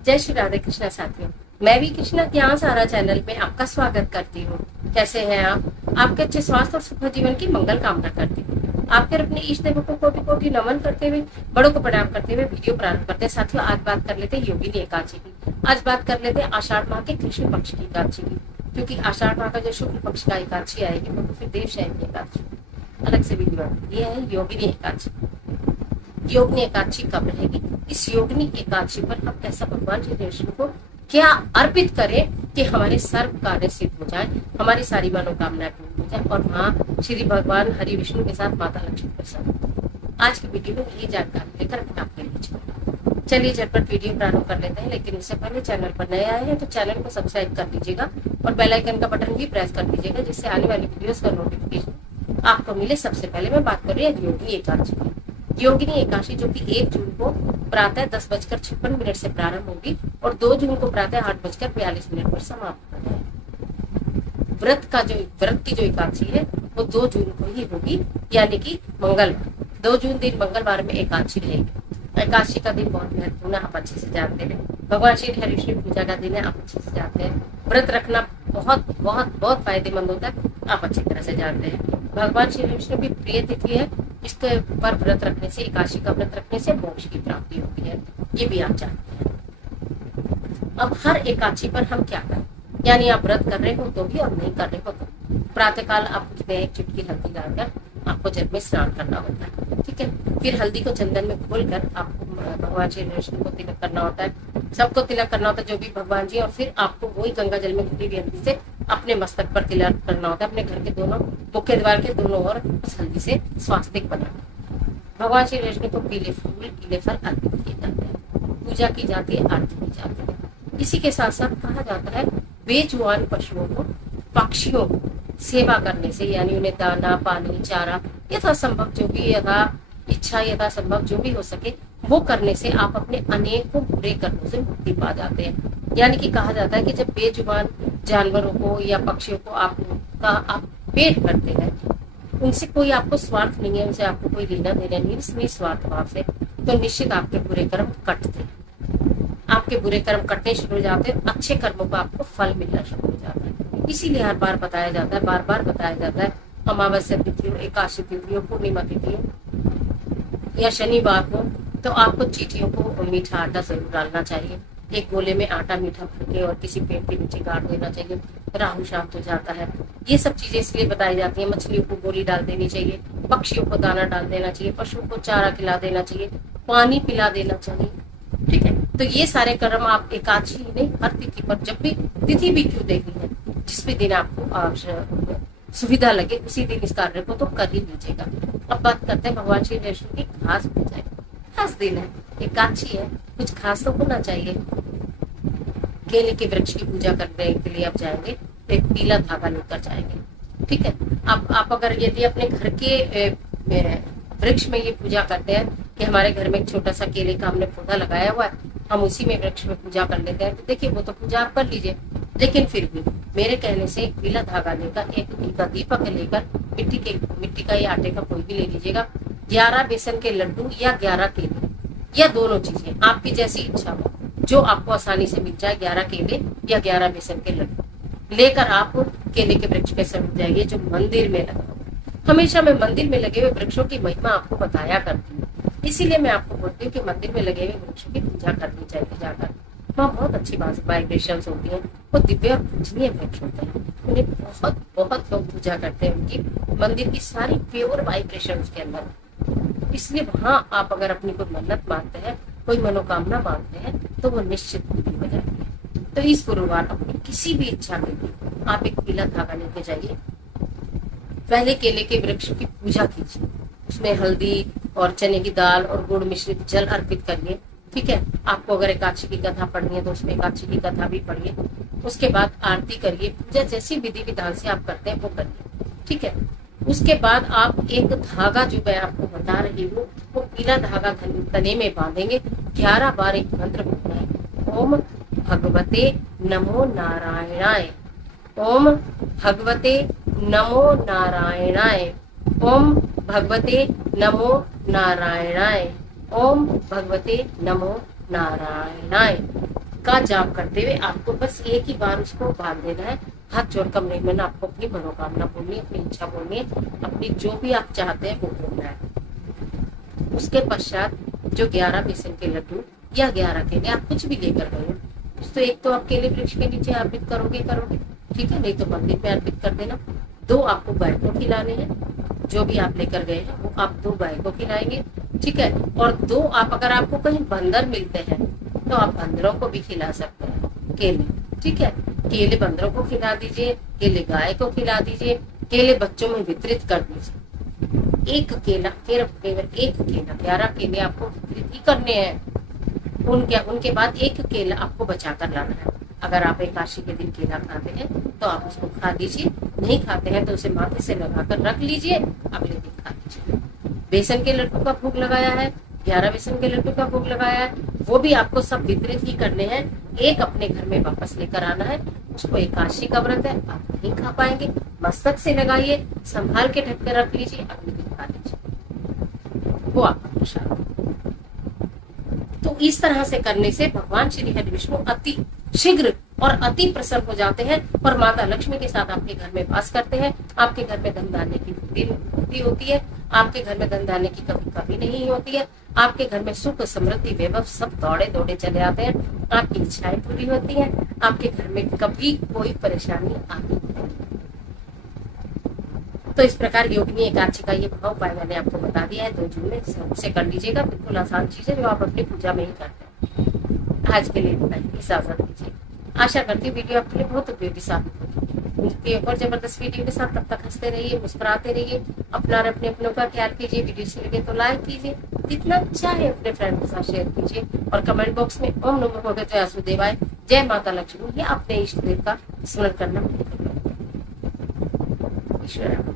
जय श्री राधे कृष्णा साथियों। मैं भी कृष्णा ज्ञान सारा चैनल में आपका स्वागत करती हूँ। कैसे हैं आप? आपके अच्छे स्वास्थ्य और सुखद जीवन की मंगल कामना करती हूँ। आपके अपने इष्ट देवों को कोटि कोटि नमन करते हुए, बड़ों को प्रणाम करते हुए वीडियो प्रारंभ करते हैं। साथियों, आज बात कर लेते हैं योगिनी एकादशी की। आज बात कर लेते हैं आषाढ़ माह के कृष्ण पक्ष की एकादशी की, क्योंकि आषाढ़ माह का जो शुक्ल पक्ष का एकादशी आएगी वो तो फिर देवशयनी एकादशी अलग से वीडियो आएगी। ये है योगिनी एकादशी। योगिनी एकादशी कब रहेगी? इस योगिनी एकादशी पर हम ऐसा भगवान श्री कृष्ण को क्या अर्पित करें कि हमारे सर्व कार्य सिद्ध हो जाए, हमारी सारी मनोकामनाएं पूर्ण हो जाए और माँ श्री भगवान हरि विष्णु के साथ माता लक्ष्मी प्रसन्न। आज की वीडियो में ये जानकारी लेकर मैं आपके बीच में। चलिए झटपट वीडियो प्रारंभ कर लेते हैं, लेकिन उससे पहले चैनल पर नए आए हैं तो चैनल को सब्सक्राइब कर लीजिएगा और बेल आइकन का बटन भी प्रेस कर लीजिएगा, जिससे आने वाली वीडियोस का नोटिफिकेशन आपको मिले सबसे पहले। मैं बात कर रही हूँ योगिनी एकादशी की। योगिनी एकादशी जो कि 1 जून को प्रातः 10:56 से प्रारंभ होगी और 2 जून को प्रातः 8:42 पर समाप्त हो जाएगी। व्रत की जो एकादशी है वो 2 जून को ही होगी, यानी कि मंगलवार। 2 जून दिन मंगलवार में एकादशी रहेगी। एकादशी का दिन बहुत महत्वपूर्ण है, आप अच्छे से जानते हैं। भगवान श्री हरि विष्णु पूजा का दिन है, आप अच्छे से जानते हैं। व्रत रखना बहुत बहुत बहुत फायदेमंद होता है, आप अच्छी तरह से जानते हैं। भगवान श्री विष्णु की प्रिय तिथि है, इसके पर व्रत रखने से, एकादशी का व्रत रखने से मोक्ष की प्राप्ति होती है, ये भी आप जानते हैं। अब हर एकादशी पर हम क्या करें, यानी आप व्रत कर रहे हो तो भी और नहीं कर रहे हो तो प्रातः काल आप उठते हैं, एक चुटकी हल्दी डालकर आपको जल में स्नान करना होता है, ठीक है। फिर हल्दी को चंदन में घोलकर आपको भगवान श्री कृष्ण को तिलक करना होता है, सबको तिलक करना होता है जो भी भगवान जी, और फिर आपको वही गंगा जल में घुली हुई हल्दी से अपने मस्तक पर तिलक करना होता है। अपने घर के दोनों मुख्य द्वार के दोनों ओर उस हल्दी से स्वास्तिक बनाना। भगवान श्री कृष्ण को पीले फूल, पीले फल अर्पित किए जाते हैं, पूजा की जाती है, आरती की जाती है। इसी के साथ साथ कहा जाता है बेजुबान पशुओं को, पक्षियों को सेवा करने से, यानी उन्हें दाना पानी चारा यथासंभव जो भी यथासंभव जो भी हो सके वो करने से आप अपने अनेकों बुरे कर्मों से मुक्ति पा जाते हैं। यानी कि कहा जाता है कि जब बेजुबान जानवरों को या पक्षियों को आप पेट भरते हैं, उनसे कोई आपको स्वार्थ नहीं है, उनसे आपको कोई लेना देना नहीं, निस्वार्थ भाव से, तो निश्चित आपके बुरे कर्म कटते हैं। आपके बुरे कर्म कटने शुरू हो जाते हैं, अच्छे कर्मों का आपको फल मिलना शुरू हो जाता है। इसीलिए हर बार बताया जाता है, बार बार बताया जाता है, अमावस्या तिथि हो, एकादशी तिथि हो, पूर्णिमा तिथि हो या शनिवार हो, तो आपको चींटियों को मीठा आटा जरूर डालना चाहिए। एक गोले में आटा मीठा भर के और किसी पेड़ के नीचे गाड़ देना चाहिए, राहु शांत हो जाता है। ये सब चीजें इसलिए बताई जाती है। मछलियों को गोली डाल देनी चाहिए, पक्षियों को दाना डाल देना चाहिए, पशुओं को चारा खिला देना चाहिए, पानी पिला देना चाहिए, ठीक है। तो ये सारे कर्म आप एकादशी नहीं, हर तिथि पर, जब भी तिथि भी क्यों देखनी है, जिस भी दिन आपको सुविधा लगे उसी दिन इस कार्य को तो कर ही लीजिएगा। अब बात करते हैं भगवान श्री कृष्ण की खास पूजा। खास दिन है, एकादशी है, कुछ खास तो होना चाहिए। केले के वृक्ष की पूजा करने के लिए आप जाएंगे तो एक पीला धागा लेकर जाएंगे, ठीक है। अब आप अगर यदि अपने घर के वृक्ष में ये पूजा करते हैं कि हमारे घर में एक छोटा सा केले का हमने पौधा लगाया हुआ है, हम उसी में वृक्ष में पूजा कर लेते हैं, तो देखिए वो तो पूजा आप कर लीजिए, लेकिन फिर भी मेरे कहने से एक पीला धागा लेकर, एक घी का दीपक लेकर, मिट्टी का या आटे का कोई भी ले लीजिएगा, 11 बेसन के लड्डू या 11 केले या दोनों चीजें, आपकी जैसी इच्छा हो, जो आपको आसानी से मिल जाए, 11 केले या 11 बेसन के लड्डू लेकर आप केले के वृक्ष के समीप जाइए जो मंदिर में लगा हुआ है। हमेशा मैं मंदिर में लगे हुए वृक्षों की महिमा आपको बताया करती हूँ, इसीलिए मैं आपको बोलती हूँ कि मंदिर में लगे हुए वृक्षों की पूजा करनी चाहिए जाकर। वहाँ बहुत अच्छी वाइब्रेशंस होती हैं, वो दिव्य और पूजनीय वृक्ष होते हैं, उन्हें बहुत बहुत लोग पूजा करते हैं। उनकी मंदिर की सारी प्योर वाइब्रेशन उसके अंदर, इसलिए वहाँ आप अगर अपनी कोई मन्नत मांगते हैं, कोई मनोकामना मांगते हैं, तो वो निश्चित पूरी हो जाती है। तो इस गुरुवार अपनी किसी भी इच्छा के लिए आप एक पीला धागा लेके जाइए, पहले केले के वृक्ष की पूजा कीजिए, उसमें हल्दी और चने की दाल और गुड़ मिश्रित जल अर्पित करिए, ठीक है। आपको अगर एकादशी की कथा पढ़नी है तो उसमें एकादशी की कथा भी पढ़िए, उसके बाद आरती करिए, पूजा जैसी विधि विधान से आप करते हैं वो करिए, ठीक है। उसके बाद आप एक धागा जो मैं आपको बता रही हूँ वो पीला धागा तने में बांधेंगे, 11 बार एक मंत्र बोलना है, ओम भगवते नमो नारायणाय, ओम भगवते नमो नारायणाय, ओम भगवते नमो नारायणाय, ओम भगवते नमो नारायणाय। का जाप करते हुए आपको बस एक ही बार उसको बांध देना है। हाथ जोड़कर नहीं मैंने आपको अपनी मनोकामना बोलनी है, अपनी इच्छा बोलनी है, अपनी जो भी आप चाहते हैं वो बोलना है। उसके पश्चात जो 11 बेसन के लड्डू या 11 केले आप कुछ भी लेकर गए हो, तो एक तो आप केले वृक्ष के नीचे अर्पित करोगे, ठीक है, नहीं तो मंदिर में अर्पित कर देना। 2 आपको गाय को खिलाने हैं, जो भी आप लेकर गए हैं वो आप 2 गाय को खिलाएंगे, ठीक है। और 2 आप अगर आपको कहीं बंदर मिलते हैं तो आप बंदरों को भी खिला सकते हैं केले, ठीक है। केले बंदरों को खिला दीजिए, केले गाय को खिला दीजिए, केले बच्चों में वितरित कर दीजिए। एक केला, केवल एक केला, 11 केले आपको वितरित ही करने हैं। उनके बाद एक केला आपको बचा कर लाना है। अगर आप एकादशी के दिन केला खाते हैं तो आप उसको खा लीजिए, नहीं खाते हैं तो उसे माथे से लगाकर रख लीजिए, अगले दिन खा लीजिए। बेसन के लड्डू का भोग लगाया है, 11 बेसन के लड्डू का भोग लगाया है, वो भी आपको सब वितरित ही करने हैं। एक अपने घर में वापस लेकर आना है। उसको एकादशी का व्रत है, आप नहीं खा पाएंगे, मस्तक से लगाइए, संभाल के ढक कर रख लीजिए, अगले दिन खा लीजिए, वो आपका प्रसाद। तो इस तरह से करने से भगवान श्री हरि विष्णु अति शीघ्र और अति प्रसन्न हो जाते हैं और माता लक्ष्मी के साथ आपके घर में वास करते हैं। आपके घर में धन धान्य की वृद्धि होती है, आपके घर में धन धान्य की कभी कमी नहीं होती है, आपके घर में सुख समृद्धि वैभव सब दौड़े दौड़े चले आते हैं, आपकी इच्छाएं पूरी होती हैं, आपके घर में कभी कोई परेशानी आती नहीं। तो इस प्रकार योगिनी एकादशी का ये भाव उपाय मैंने आपको बता दिया है, 2 जून में से कर लीजिएगा। बिल्कुल आसान चीज है जो आप अपनी पूजा में ही करते हैं। आज के लिए इतना ही, इजाजत दीजिए। आशा करती हूँ वीडियो आपके लिए बहुत उपयोगी साबित होगी। मिलती है और जबरदस्त वीडियो के साथ, तब तक हंसते रहिए, मुस्कुराते रहिए, अपना और अपने अपनों का ख्याल कीजिए। वीडियो अच्छी लगे तो लाइक कीजिए, जितना चाहे अपने फ्रेंड के साथ शेयर कीजिए और कमेंट बॉक्स में ओम नमो भगवते वासुदेवाय, जय माता लक्ष्मी या अपने इष्ट देव का स्मरण करना। ईश्वर